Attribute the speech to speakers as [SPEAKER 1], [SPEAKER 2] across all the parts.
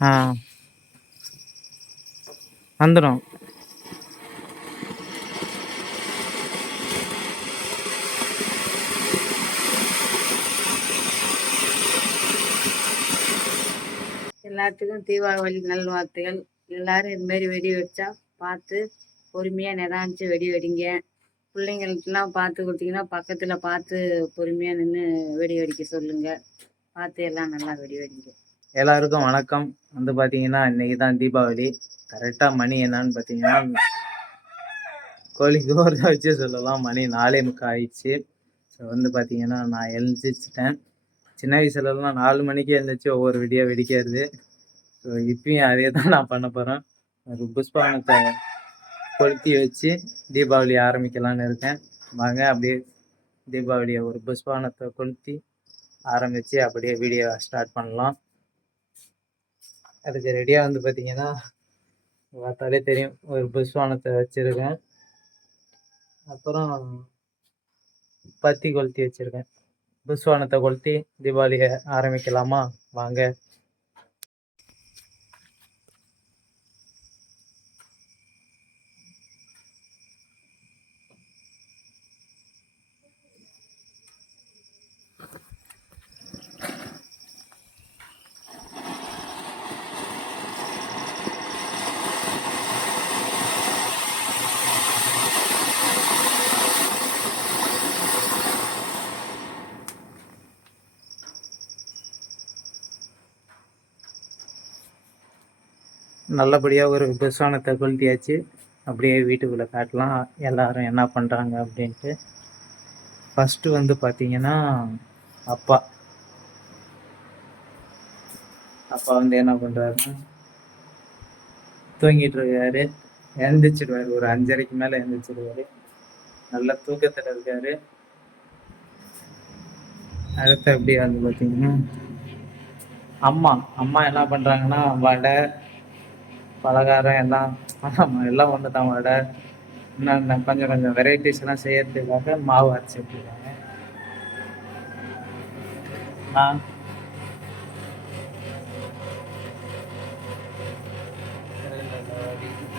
[SPEAKER 1] ஆ. வந்துடும்
[SPEAKER 2] எல்லாத்துக்கும் தீபாவளி நல்வாழ்த்துகள். எல்லாரும் இது மாதிரி வெடி வச்சா பார்த்து பொறுமையாக நிதானிச்சு வெடி வெடிங்க. பிள்ளைங்களுக்கெல்லாம் பார்த்து கொடுத்தீங்கன்னா பக்கத்தில் பார்த்து பொறுமையாக நின்று வெடி வெடிக்க சொல்லுங்க. பார்த்து எல்லாம் நல்லா வெடி வெடிங்க.
[SPEAKER 1] எல்லாருக்கும் வணக்கம். வந்து பார்த்தீங்கன்னா இன்னைக்கு தான் தீபாவளி. கரெக்டாக மணி என்னன்னு பார்த்தீங்கன்னா கோழிக்கு ஒரு வச்சு சொல்லலாம். மணி நாலே முக்கால் ஆயிடுச்சு. ஸோ வந்து பார்த்தீங்கன்னா நான் எழுந்திரிச்சிட்டேன். சின்ன வயசுலலாம் நாலு மணிக்கு எழுந்திரிச்சு ஒவ்வொரு வெடியாக வெடிக்கிறது. ஸோ இப்பயும் அதே தான் நான் பண்ண போகிறேன் ஒரு புஷ்பானத்தை கொளுத்தி வச்சு தீபாவளி ஆரம்பிக்கலான்னு இருக்கேன். வாங்க அப்படியே தீபாவளியை ஒரு புஷ்பானத்தை கொளுத்தி ஆரம்பித்து அப்படியே வீடியோ ஸ்டார்ட் பண்ணலாம். அதுக்கு ரெடியாக வந்து பார்த்தீங்கன்னா பார்த்தாலே தெரியும். ஒரு புஷ்வானத்தை வச்சுருக்கேன். அப்புறம் பத்தி கொளுத்தி வச்சுருக்கேன். புஷ்வானத்தை கொளுத்தி தீபாவளியை ஆரம்பிக்கலாமா? வாங்க. நல்லபடியாக ஒரு புஷ்வானத்தை கொளுத்தியாச்சு அப்படியே வீட்டுக்குள்ளே காட்டலாம். எல்லாரும் என்ன பண்ணுறாங்க அப்படின்ட்டு. ஃபஸ்ட்டு வந்து பார்த்தீங்கன்னா அப்பா. அப்பா வந்து என்ன பண்ணுறாருன்னா தூங்கிட்டு இருக்காரு. எழுந்திரிச்சிடுவாரு ஒரு அஞ்சரைக்கு மேலே எழுந்திரிச்சிடுவாரு நல்ல தூக்கத்தில் இருக்காரு. அடுத்து அப்படியே வந்து பார்த்தீங்கன்னா அம்மா. அம்மா என்ன பண்ணுறாங்கன்னா வடை பலகாரம் எல்லாம் ஆமா, எல்லாம் ஒன்று தான் வடை. இன்னும் கொஞ்சம் கொஞ்சம் வெரைட்டிஸ் எல்லாம் செய்யறதுக்காக மாவு அரைச்சி வச்சுருக்காங்க நான்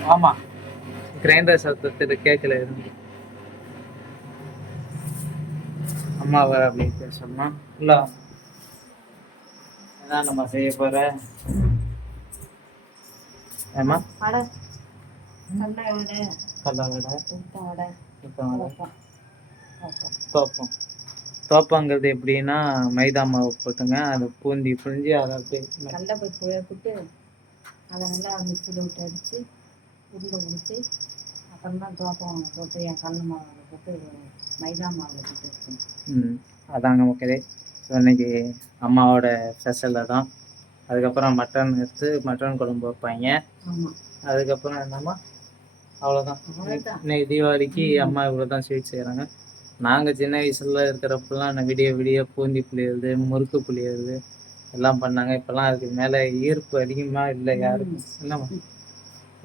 [SPEAKER 1] ஆமா. கிரைண்டர் சத்தத்துக்கு கேட்கல இருந்து அம்மாவை அப்படின்னு பேசணுமா? இல்லை. என்ன நம்ம செய்ய போற ஏமா
[SPEAKER 2] வடை. கடலை வடை.
[SPEAKER 1] கடலை வடை.
[SPEAKER 2] உளுத்த வடை.
[SPEAKER 1] சுத்தம் வடை. தோப்பம். தோப்பங்கிறது எப்படின்னா மைதா மாவு போட்டுங்க. அதை பூந்தி புழிஞ்சு அதை அப்படியே
[SPEAKER 2] கடலைப்பருப்பு வேப்பிட்டு அதை நல்லா மிக்சியில் விட்டு அடித்து உருண்டை பிடிச்சி அப்புறம் தோப்பம் போட்டு என் கடல மாவில் போட்டு மைதா மாவில் போட்டு
[SPEAKER 1] ம். அதாங்க மக்களே இன்னைக்கு அம்மாவோட ஸ்பெஷலில் தான் அதுக்கப்புறம் மட்டன் எடுத்து மட்டன் குழம்பு வைப்பாங்க. அதுக்கப்புறம் என்னம்மா அவ்வளோதான் இன்னைக்கு தீபாவளிக்கு அம்மா இவ்வளோ தான் ஸ்வீட் செய்கிறாங்க நாங்கள் சின்ன வயசுல இருக்கிறப்பெல்லாம் நான் விடிய விடிய பூந்தி புளியறது முறுக்கு புளியறது எல்லாம் பண்ணாங்க. இப்போல்லாம் அதுக்கு மேலே ஈர்ப்பு அதிகமாக இல்லை யாருக்கும் என்னம்மா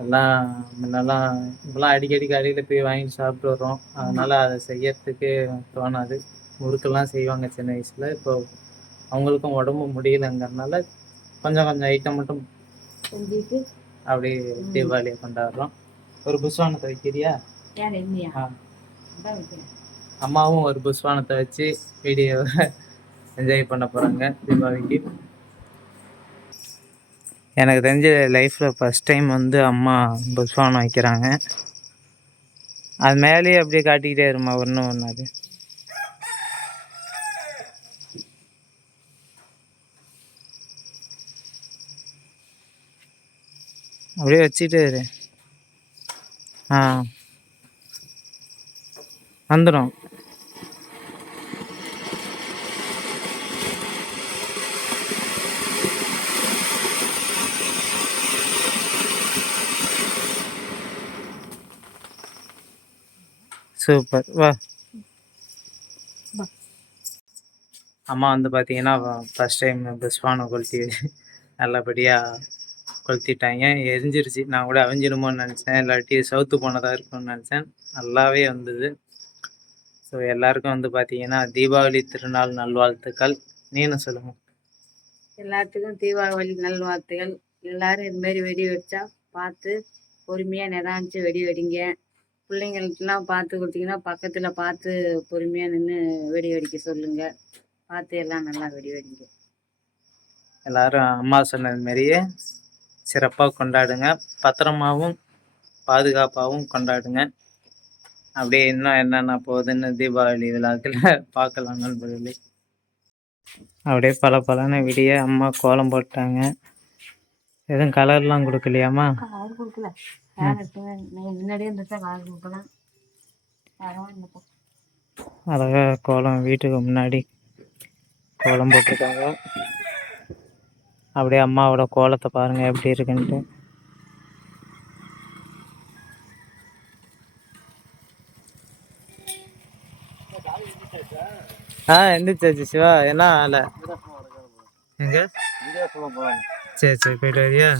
[SPEAKER 1] எல்லாம் முன்னெல்லாம் இப்போல்லாம் அடிக்கடி கடையில் போய் வாங்கி சாப்பிட்டு வர்றோம். அதனால அதை செய்யறதுக்கு தோணாது. முறுக்கெல்லாம் செய்வாங்க சின்ன வயசுல. இப்போ அவங்களுக்கும் உடம்பு முடியலங்கிறதுனால கொஞ்சம் கொஞ்சம் ஐட்டம் மட்டும் அப்படியே தீபாவளியை கொண்டாடுறோம். ஒரு புஷ்வானத்தை வைக்கிறியா? அம்மாவும் ஒரு புஷ்வானத்தை வச்சு வீடியோவை என்ஜாய் பண்ண போகிறாங்க தீபாவளிக்கு. எனக்கு தெரிஞ்ச லைஃப்பில் ஃபஸ்ட் டைம் வந்து அம்மா புஷ்வானம் வைக்கிறாங்க. அது மேலேயே அப்படியே காட்டிக்கிட்டே இருமா ஒன்று ஒன்று அப்படியே வச்சுட்டே இரு. ஆ. வந்துடும் சூப்பர். வா. அம்மா வந்து பார்த்தீங்கன்னா ஃபஸ்ட் டைம் புஷ்வானை கொளுத்தி நல்லபடியாக கொளுத்திட்டாங்க எரிஞ்சிருச்சு? நான் கூட அவிஞ்சிருமோன்னு நினச்சேன். இல்லாட்டி சவுத்து போனதாக இருக்கும்னு நினச்சேன். நல்லாவே வந்தது. ஸோ எல்லாருக்கும் வந்து பார்த்தீங்கன்னா தீபாவளி திருநாள் நல்வாழ்த்துக்கள். நீனும் சொல்லுங்கள்
[SPEAKER 2] எல்லாத்துக்கும் தீபாவளி நல்வாழ்த்துகள் எல்லாரும் இது மாதிரி வெடி வெடிச்சா பார்த்து பொறுமையாக நிதானிச்சு வெடி வெடிங்க. பிள்ளைங்களுக்கெல்லாம் பார்த்து கொடுத்தீங்கன்னா பக்கத்தில் பார்த்து பொறுமையாக நின்று வெடி வெடிக்க சொல்லுங்க. பார்த்து எல்லாம் நல்லா வெடி வெடிங்க.
[SPEAKER 1] எல்லாரும் அம்மா சொன்னது மாதிரியே சிறப்பாக கொண்டாடுங்க. பத்திரமாவும் பாதுகாப்பாகவும் கொண்டாடுங்க. அப்படியே இன்னும் என்னென்ன போகுதுன்னு தீபாவளி விழாக்கில் பார்க்கலாம் நண்பர்களே. அப்படியே பல பலன்னு விடிய அம்மா கோலம் போட்டாங்க. எதுவும் கலர்லாம் கொடுக்கலையாம்மா? அழகா கோலம் வீட்டுக்கு முன்னாடி கோலம் போட்டிருக்காங்க. அப்படியே அம்மாவோட கோலத்தை பாருங்க எப்படி இருக்குன்ட்டு. ஆ எந்திரிச்சாச்சு சிவா என்ன ஆலை எங்க? சரி சரி போயிட்டு வரியா?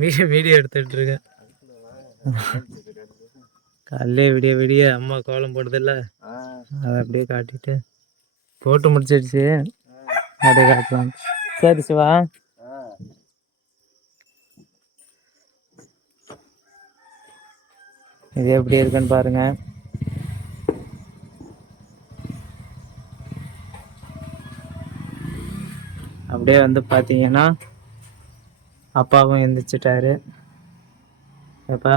[SPEAKER 1] வீடியோ வீடியோ எடுத்துட்டு இருக்கேன். காலையிலே விடிய விடிய அம்மா கோலம் போடுதில்ல. அதை அப்படியே காட்டிட்டு. போட்டு முடிச்சிடுச்சு. அப்படியே சரி சிவா இது எப்படி இருக்குன்னு பாருங்க அப்படியே வந்து பார்த்தீங்கன்னா அப்பாவும் எந்திரிச்சிட்டாரு. எப்பா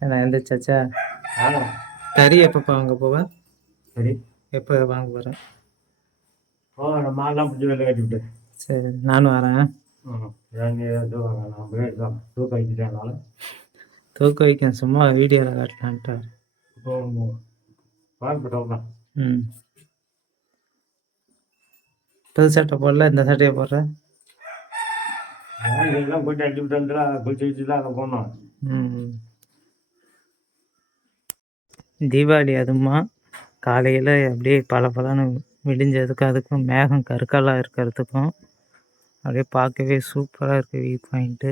[SPEAKER 1] என்ன எந்திரிச்சாச்சா? கறி எப்பப்பா வாங்க போவ?
[SPEAKER 3] சரி
[SPEAKER 1] எப்போ வாங்க போகிறேன்
[SPEAKER 3] ஓ நம்ம மாலாம் பிடிச்சி வெளில கட்டி விட்டு
[SPEAKER 1] சரி நானும் வரேன்.
[SPEAKER 3] தூக்கம் வச்சுட்டேனால
[SPEAKER 1] தூக்க வைக்கேன் சும்மா வீடியோவில் காட்டலான்ட்டு
[SPEAKER 3] இப்போ
[SPEAKER 1] ம். புது சட்டை போடல இந்த சட்டையை போடுற?
[SPEAKER 3] இதெல்லாம் போயிட்டு அடிச்சு விட்டு வந்துடா குளிச்சு வச்சு தான் அங்கே போனோம்
[SPEAKER 1] ம். தீபாவளி அதுமா காலையில் அப்படியே பல பலன்னு விடிஞ்சதுக்கும் அதுக்கும் மேகம் கருக்கலாக இருக்கிறதுக்கும் அப்படியே பார்க்கவே சூப்பராக இருக்குது வியூ பாயிண்ட்டு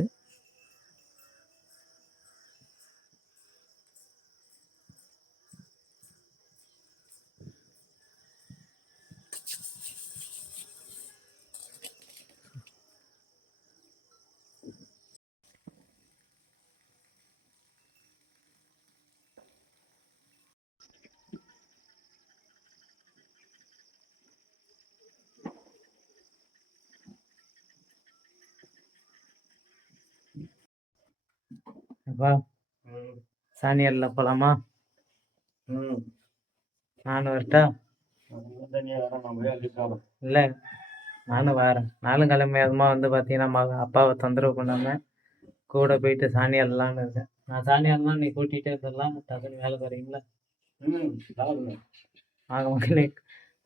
[SPEAKER 1] அப்பா சாணியல்ல போகலாமா
[SPEAKER 3] ம்.
[SPEAKER 1] நானும் வரட்டா? இல்லை நானும் வரேன். நானும் கிளம்பியாதமா வந்து பார்த்தீங்கன்னா மக அப்பாவை தொந்தரவு பண்ணாமல் கூட போயிட்டு சாணி அள்ளலான்னு இருக்கேன். நான் சாணி அள்ளலாம் நீ கூட்டிகிட்டே இருந்துடலாம் டக்குன்னு வேலை தரீங்களா ஆக மக்களே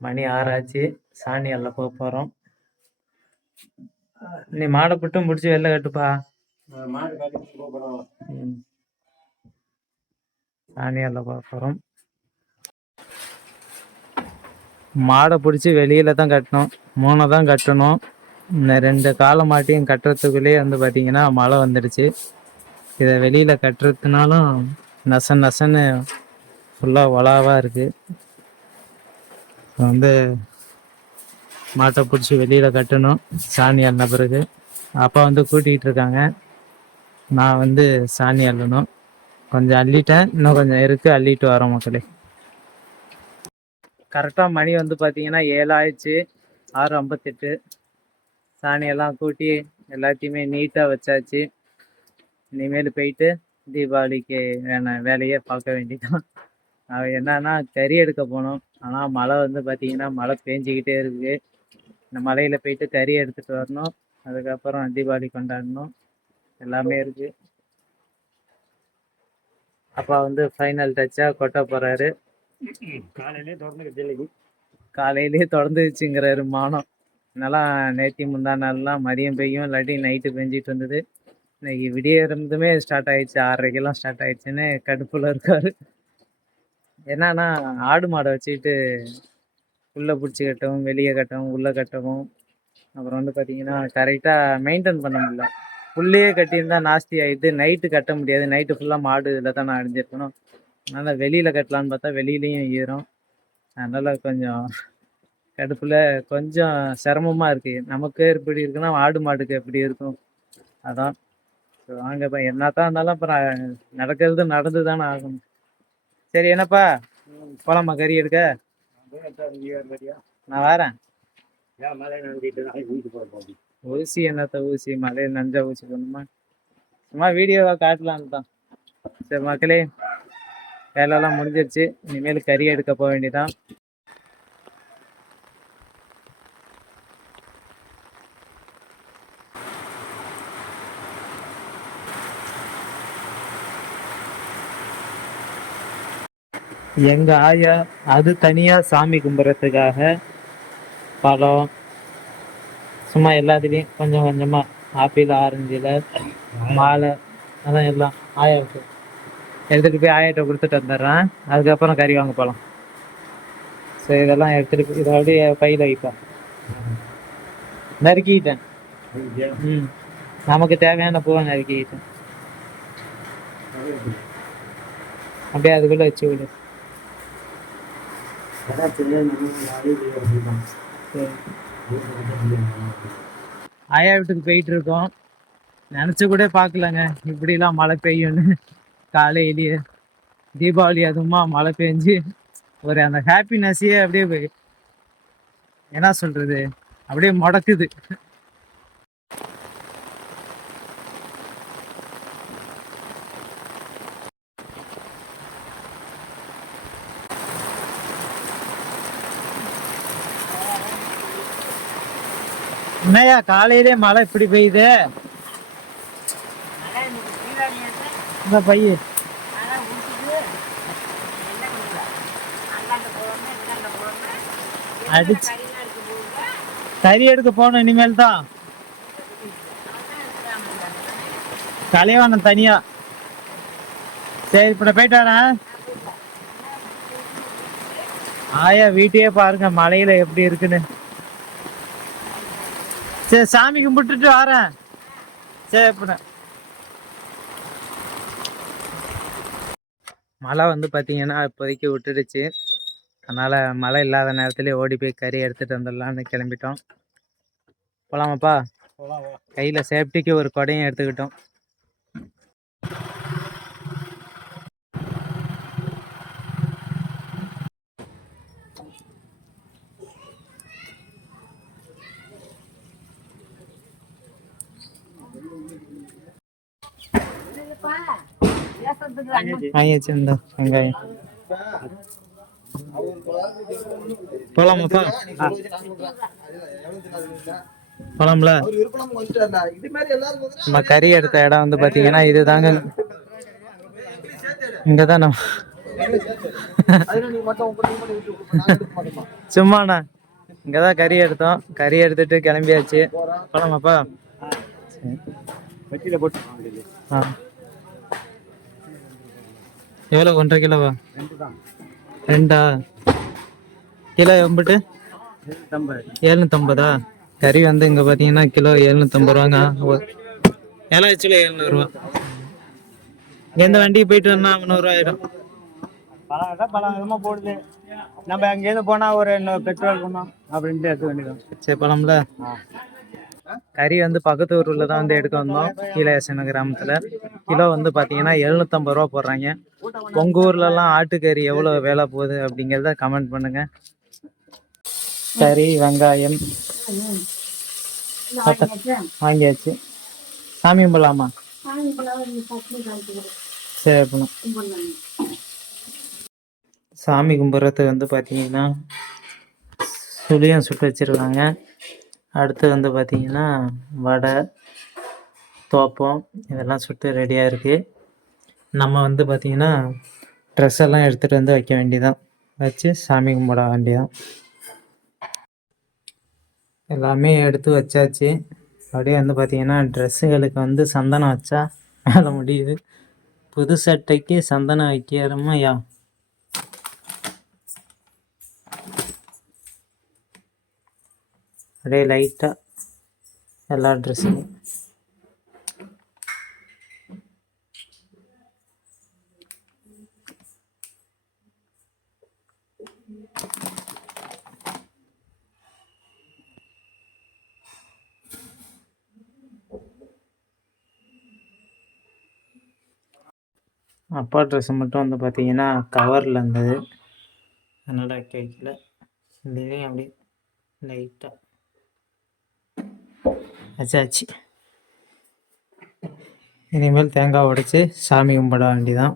[SPEAKER 1] மணி ஆறாச்சு சாணி அள்ள போக போகிறோம் நீ மாடை பிட்டும் பிடிச்சி வெளில கட்டுப்பா.
[SPEAKER 3] மாடு காட்டி போகிறோம்
[SPEAKER 1] மாடை பிடிச்சி வெளியில தான் கட்டணும். மூணை தான் கட்டணும். இந்த ரெண்டு காலை மாட்டியும் கட்டுறதுக்குள்ளேயே வந்து பார்த்தீங்கன்னா மழை வந்துடுச்சு. இதை வெளியில் கட்டுறதுனாலும் நச நசன்னு ஃபுல்லாக ஒலாவாக இருக்குது வந்து மாட்டை பிடிச்சி வெளியில் கட்டணும். சாணி அண்ண பிறகு. அப்பா வந்து கூட்டிகிட்டு இருக்காங்க. நான் வந்து சாணி அள்ளணும். கொஞ்சம் அள்ளிட்டேன். இன்னும் கொஞ்சம் இருக்கு. அள்ளிட்டு வரோம் மக்களே. கரெக்டாக மணி வந்து பார்த்தீங்கன்னா ஏழு ஆயிடுச்சு ஆறு ஐம்பத்தெட்டு. சாணியெல்லாம் கூட்டி எல்லாத்தையுமே நீட்டாக வச்சாச்சு. இனிமேல் போயிட்டு தீபாவளிக்கு வேண வேலையை பார்க்க வேண்டியதான் அவன் என்னன்னா கறி எடுக்க போனோம். ஆனால் மழை வந்து பார்த்தீங்கன்னா மழை பேஞ்சிக்கிட்டே இருக்குது இந்த மலையில் போயிட்டு கறி எடுத்துகிட்டு வரணும். அதுக்கப்புறம் தீபாவளி கொண்டாடணும். எல்லாமே இருக்குது அப்பா வந்து ஃபைனல் டச்சாக கொட்ட போகிறாரு
[SPEAKER 3] காலையிலே திறந்து கட்டிலைக்கு
[SPEAKER 1] காலையிலேயே திறந்துச்சுங்கிறாரு மானம். இதெல்லாம் நேத்தி முந்தா நாள்லாம் மதியம் பெய்யும் இல்லாட்டி நைட்டு பெஞ்சிட்டு இருந்தது. இன்னைக்கு விடிய இருந்துமே ஸ்டார்ட் ஆயிடுச்சு. ஆறரைக்கெல்லாம் ஸ்டார்ட் ஆயிடுச்சுன்னு கடுப்புல இருக்காரு. என்னன்னா ஆடு மாடை வச்சுக்கிட்டு உள்ள பிடிச்சி கட்டவும் வெளியே கட்டவும் உள்ள கட்டவும். அப்புறம் வந்து பார்த்தீங்கன்னா கரெக்டாக மெயின்டைன் பண்ண முடியல. உள்ளேயே கட்டியிருந்தா நாஸ்தி ஆயிடுது. நைட்டு கட்ட முடியாது. நைட்டு ஃபுல்லாக மாடு இதில் தான் நான் அடைஞ்சிருக்கணும் அதனால் வெளியில் கட்டலான்னு பார்த்தா வெளியிலையும் ஈரம். அதனால் கொஞ்சம் கடுப்பில் கொஞ்சம் சிரமமாக இருக்குது நமக்கு எப்படி இருக்குன்னா ஆடு மாடுக்கு எப்படி இருக்கும்? அதான். சரி, வாங்க இப்போ என்னத்தான் இருந்தாலும் அப்புறம் நடக்கிறது நடந்து தானே ஆகணும். சரி என்னப்பா? போலாமா கறி எடுக்க? நான் வரேன்.
[SPEAKER 3] ஏன் மழை நம்பிட்டு நாளைக்கு வீட்டுக்கு
[SPEAKER 1] ஊசி என்னத்த ஊசி மலையில் நஞ்சா ஊசி பண்ணுமா சும்மா வீடியோவா காட்டலான்னு தான் சரி மக்களே வேலைலாம் முடிஞ்சிருச்சு. இனிமேல் கறி எடுக்க போக வேண்டியதான் எங்க ஆயா அது தனியா சாமி கும்பிட்றதுக்காக பழம் சும்மா எல்லாத்துலேயும் கொஞ்சம் கொஞ்சமா ஆப்பிள் ஆரஞ்சில் மாலை அதான் எல்லாம் ஆயாவுக்கு எடுத்துகிட்டு போய் ஆயாட்ட கொடுத்துட்டு வந்துடுறேன். அதுக்கப்புறம் கறி வாங்க போகலாம் சரி இதெல்லாம் எடுத்துகிட்டு போய் இதை அப்படியே பையில் வைப்பேன் நறுக்கிட்டேன். ம். நமக்கு தேவையான பூவை நறுக்கிட்டேன். அப்படியே அதுக்குள்ளே வச்சு விடு. சரி. ஆயா வீட்டுக்கு போயிட்டு இருக்கோம் நினச்சி கூட பார்க்கலங்க. இப்படிலாம் மழை பெய்யும்னு. காலையிலேயே தீபாவளி அதுவுமா மழை பெஞ்சு ஒரு அந்த ஹாப்பினஸ்ஸே அப்படியே என்ன சொல்றது? அப்படியே முடக்குது. என்னய்யா காலையிலே மழை இப்படி பெய்யுது? இந்த பைய அடிச்சு. கறி எடுக்க போகணும் இனிமேல் தான். கலைவாணம் தனியா. சரி இப்ப நான் போயிட்டு வரேன். ஆயா வீட்டையே பாருங்க மலையில எப்படி இருக்குன்னு. சரி சாமி கும்பிட்டுட்டு வரேன். சரி இப்ப நான் மழை வந்து பார்த்தீங்கன்னா இப்போதைக்கு விட்டுடுச்சு. அதனால் மழை இல்லாத நேரத்துலேயே ஓடி போய் கறி எடுத்துகிட்டு வந்துடலான்னு கிளம்பிட்டோம். போகலாமாப்பா கையில் சேஃப்டிக்கு ஒரு குடையும் எடுத்துக்கிட்டோம். இந்த வெங்காயம். போகலாமாப்பா போகலாம்ல நம்ம கறி எடுத்த இடம் வந்து பார்த்தீங்கன்னா இதுதாங்க. இங்கே தான் நம்ம. சும்மாண்ணா. இங்கே தான் கறி எடுத்தோம். கறி எடுத்துட்டு கிளம்பியாச்சு. போகலாமாப்பா சரி. ஆ. எவ்வளோ ஒன்றரை கிலோவா?
[SPEAKER 3] ரெண்டு?
[SPEAKER 1] கிலோ எம்பிட்டு? எழுநூத்தம்பதா. கறி வந்து இங்கே பார்த்தீங்கன்னா கிலோ எழுநூத்தம்பது ரூபாங்க. இலை ஆக்சுவலி எழுநூறுவா. எந்த வண்டிக்கு போயிட்டு வந்தா முந்நூறுவா ஆயிடும்
[SPEAKER 3] பல பல போடுது. நம்ம அங்கேருந்து போனா ஒரு பெட்ரோல் பண்ணோம் அப்படின்ட்டு வேண்டியதான்
[SPEAKER 1] சரி போலாம்ல. கறி வந்து பக்கத்து ஊர்ல தான் வந்து எடுக்க வந்தோம். கீழேசன கிராமத்துல. கிலோ வந்து பாத்தீங்கன்னா எழுநூத்தம்பது ரூபா போடுறாங்க. உங்க ஊர்ல எல்லாம் ஆட்டுக்கறி எவ்வளவு வேலை போகுது அப்படிங்கறத கமெண்ட் பண்ணுங்க. கறி வெங்காயம். வாங்கியாச்சு. சாமி கும்பிடலாமா? சரி சாமி கும்பிட்றதுக்கு வந்து பார்த்தீங்கன்னா சுழியம் சுட்டு வச்சிருக்காங்க. அடுத்து வந்து பார்த்தீங்கன்னா வடை தோப்பம் இதெல்லாம் சுட்டு ரெடியாக இருக்குது நம்ம வந்து பார்த்தீங்கன்னா ட்ரெஸ் எல்லாம் எடுத்துகிட்டு வந்து வைக்க வேண்டியதான் வச்சு சாமி கும்பிட வேண்டியதான் எல்லாமே எடுத்து வச்சாச்சு. அப்படியே வந்து பார்த்தீங்கன்னா ட்ரெஸ்ஸுகளுக்கு வந்து சந்தனம் வச்சா மேலே முடியுது. புது சட்டைக்கு சந்தனம் வைக்கிறோமா யா அப்படியே லைட்டாக எல்லா ட்ரெஸ்ஸுமே அப்பா ட்ரெஸ்ஸு மட்டும் வந்து பார்த்தீங்கன்னா கவரில் இருந்தது. அதனால் இந்த இதையும் அப்படியே லைட்டாக வச்சாச்சு. இனிமேல் தேங்காய் உடைச்சி சாமி கும்பிட வேண்டியதான்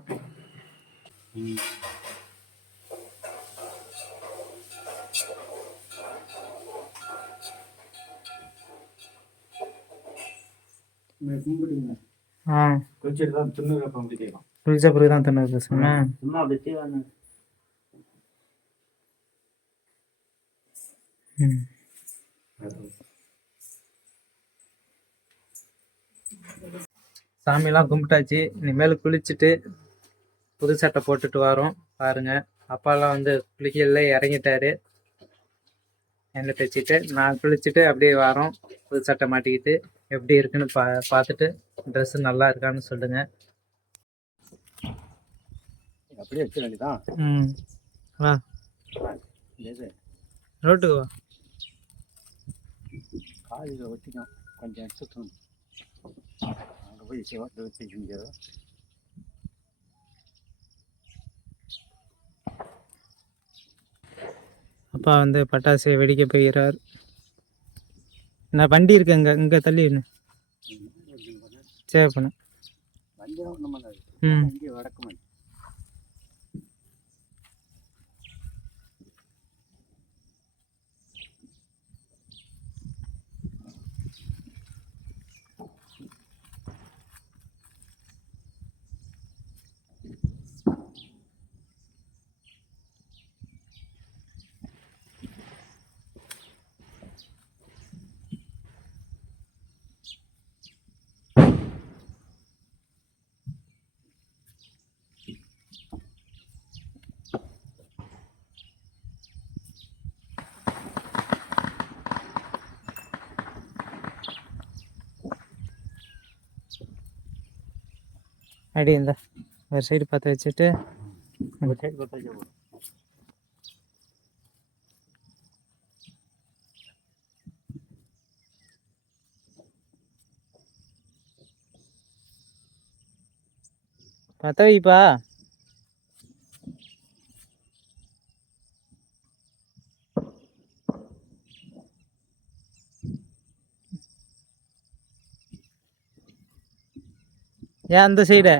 [SPEAKER 1] ஆ.
[SPEAKER 3] குளிச்சுட்டு தான் துண்ணூறு அப்போ முடிக்கலாம்
[SPEAKER 1] பிறகு தான் தின்னு பேசுங்க.
[SPEAKER 3] சும்மா அப்படி தீவான
[SPEAKER 1] ம். சாமியெல்லாம் கும்பிட்டாச்சு. இனிமேல் குளிச்சுட்டு புது சட்டை போட்டுட்டு வரோம். பாருங்க. அப்பாலாம் வந்து குளிக்கல இறங்கிட்டாரு. எண்ணெய் தைச்சிட்டு நான் குளிச்சுட்டு அப்படியே வரோம். புது சட்டை மாட்டிக்கிட்டு எப்படி இருக்குன்னு பா பார்த்துட்டு ட்ரெஸ்ஸு நல்லா இருக்கான்னு சொல்லுங்க.
[SPEAKER 3] அப்படியே வச்சிட வேண்டியதான்
[SPEAKER 1] ம். வா. ரோட்டுக்கு வா.
[SPEAKER 3] காலில் ஒட்டிக்கும். கொஞ்சம் எடுத்துக்கணும் அங்கே போய் சிவா வச்சு முடியாது
[SPEAKER 1] அப்பா வந்து பட்டாசு வெடிக்க போகிறார். நான் வண்டி இருக்கு இங்கே இங்கே தள்ளி விடு. சரி பண்ண ம்.
[SPEAKER 3] இங்கே வடக்கு
[SPEAKER 1] அடி இந்த ஒரு சைடு பார்த்து வச்சுட்டு
[SPEAKER 3] உங்கள் சைடு பார்த்தா போதும்
[SPEAKER 1] பற்ற வைப்பா. ஏன் அந்த சைடு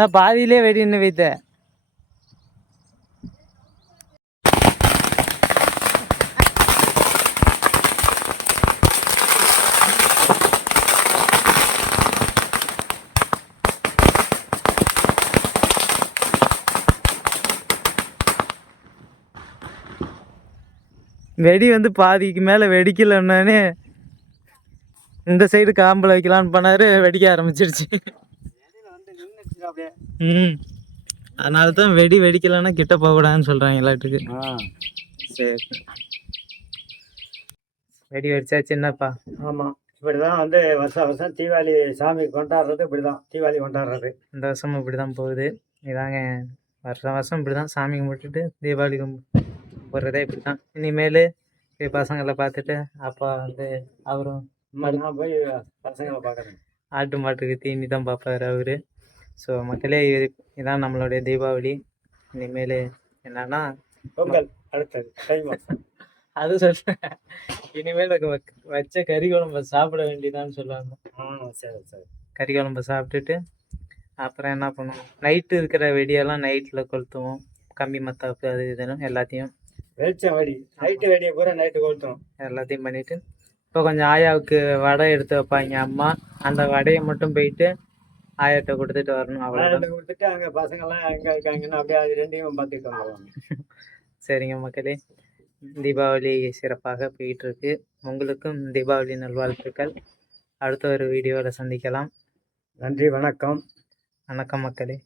[SPEAKER 1] நான் பாதியிலே வெடி நின்று வெடி வந்து பாதிக்கு மேலே வெடிக்கலன்னே இந்த சைடு காம்பில் வைக்கலான்னு பண்ணார் வெடிக்க ஆரம்பிச்சிருச்சு
[SPEAKER 3] இடையில வந்து நின்றுச்சு அப்படியே
[SPEAKER 1] ம். அதனால தான் வெடி வெடிக்கலைன்னா கிட்ட போகக்கூடாதுன்னு சொல்கிறாங்க எல்லாத்துக்கு
[SPEAKER 3] ஆ.
[SPEAKER 1] சரி. வெடி வெடிச்சா சின்னப்பா
[SPEAKER 3] ஆமாம் இப்படி தான் வந்து வருஷம் வருஷம் தீபாவளி சாமி கொண்டாடுறது இப்படி தான் தீபாவளி கொண்டாடுறது.
[SPEAKER 1] இந்த வருஷமும் இப்படி தான் போகுது. இதாங்க. வருஷம் வருஷம் இப்படி தான் சாமி கும்பிட்டுட்டு தீபாவளி கும்பி போடுறதே இப்படி தான் இனிமேல் போய் பசங்களை பார்த்துட்டு அப்பா வந்து அவரும்
[SPEAKER 3] போய் பசங்களை பார்க்குறேன்.
[SPEAKER 1] ஆட்டு மாட்டுக்கு தீனி தான் பார்ப்பாரு அவரு. ஸோ மக்களே இது இதான் நம்மளுடைய தீபாவளி. இனிமேல் என்னன்னா
[SPEAKER 3] பொங்கல் அடுத்தது தை மாதம்
[SPEAKER 1] அது சொல்றேன் இனிமேல் வச்ச கறி குழம்ப சாப்பிட வேண்டியதான்னு சொல்லுவாங்க.
[SPEAKER 3] சரி சரி.
[SPEAKER 1] கறி குழம்பு சாப்பிட்டுட்டு அப்புறம் என்ன பண்ணுவோம்? நைட்டு இருக்கிற வெடியெல்லாம் நைட்டில் கொளுத்துவோம். கம்பி மத்தாப்பு அது இதுன்னு எல்லாத்தையும்.
[SPEAKER 3] வெளிச்சம் வெடி. நைட்டு வெடியை பூரா நைட்டு கொளுத்தும்
[SPEAKER 1] எல்லாத்தையும் பண்ணிட்டு இப்போ கொஞ்சம் ஆயாவுக்கு வடை எடுத்து வைப்பாங்க அம்மா. அந்த வடையை மட்டும் போயிட்டு ஆயாட்ட கொடுத்துட்டு வரணும்
[SPEAKER 3] விளையாட்டு கொடுத்துட்டு அங்கே பசங்கள்லாம் எங்கே இருக்காங்கன்னா அப்படியே அது ரெண்டையும் பார்த்துட்டு வந்துடுவாங்க
[SPEAKER 1] சரிங்க மக்களே தீபாவளி சிறப்பாக போயிட்டு இருக்கு உங்களுக்கும் தீபாவளி நல்வாழ்த்துக்கள். அடுத்த ஒரு வீடியோவில் சந்திக்கலாம்.
[SPEAKER 3] நன்றி வணக்கம்.
[SPEAKER 1] வணக்கம் மக்களே.